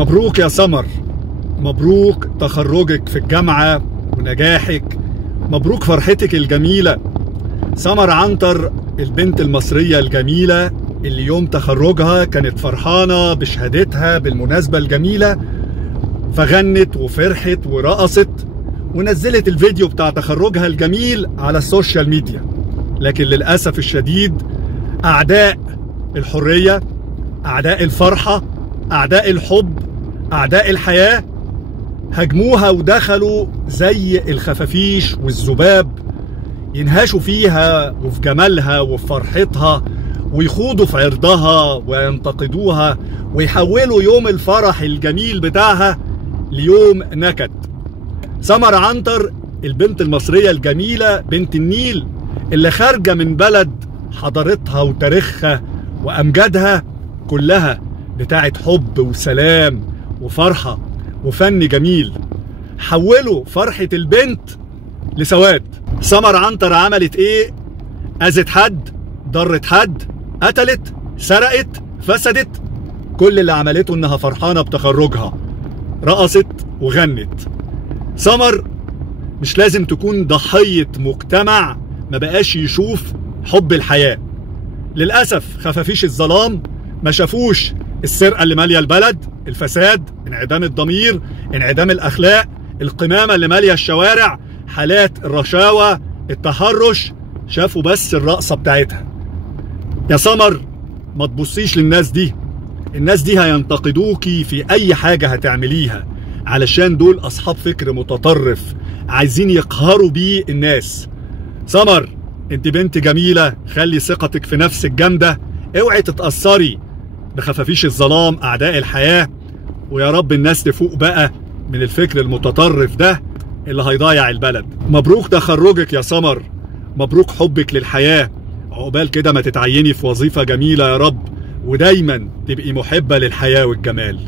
مبروك يا سمر، مبروك تخرجك في الجامعة ونجاحك، مبروك فرحتك الجميلة. سمر عنتر البنت المصرية الجميلة اللي يوم تخرجها كانت فرحانة بشهادتها بالمناسبة الجميلة، فغنت وفرحت ورقصت ونزلت الفيديو بتاع تخرجها الجميل على السوشيال ميديا. لكن للأسف الشديد أعداء الحرية، أعداء الفرحة، أعداء الحب، أعداء الحياة هجموها ودخلوا زي الخفافيش والذباب ينهشوا فيها وفي جمالها وفي فرحتها، ويخوضوا في عرضها وينتقدوها ويحولوا يوم الفرح الجميل بتاعها ليوم نكد. سمر عنتر البنت المصرية الجميلة بنت النيل اللي خارجة من بلد حضارتها وتاريخها وأمجادها كلها بتاعت حب وسلام وفرحة وفن جميل، حولوا فرحة البنت لسواد. سمر عنتر عملت ايه؟ أذت حد؟ ضرت حد؟ قتلت؟ سرقت؟ فسدت؟ كل اللي عملته انها فرحانة بتخرجها، رقصت وغنت. سمر مش لازم تكون ضحية مجتمع ما بقاش يشوف حب الحياة. للأسف خفافيش الظلام ما شافوش السرقة اللي مالية البلد، الفساد، انعدام الضمير، انعدام الأخلاق، القمامة اللي مالية الشوارع، حالات الرشاوى، التحرش، شافوا بس الرقصة بتاعتها. يا سمر ما تبصيش للناس دي، الناس دي هينتقدوكي في أي حاجة هتعمليها علشان دول أصحاب فكر متطرف عايزين يقهروا بيه الناس. سمر انت بنت جميلة، خلي ثقتك في نفسك جامدة، اوعي تتأثري بخفافيش الظلام أعداء الحياة، ويا رب الناس تفوق بقى من الفكر المتطرف ده اللي هيضيع البلد. مبروك تخرجك يا سمر، مبروك حبك للحياة، عقبال كده ما تتعيني في وظيفة جميلة يا رب، ودايما تبقي محبة للحياة والجمال.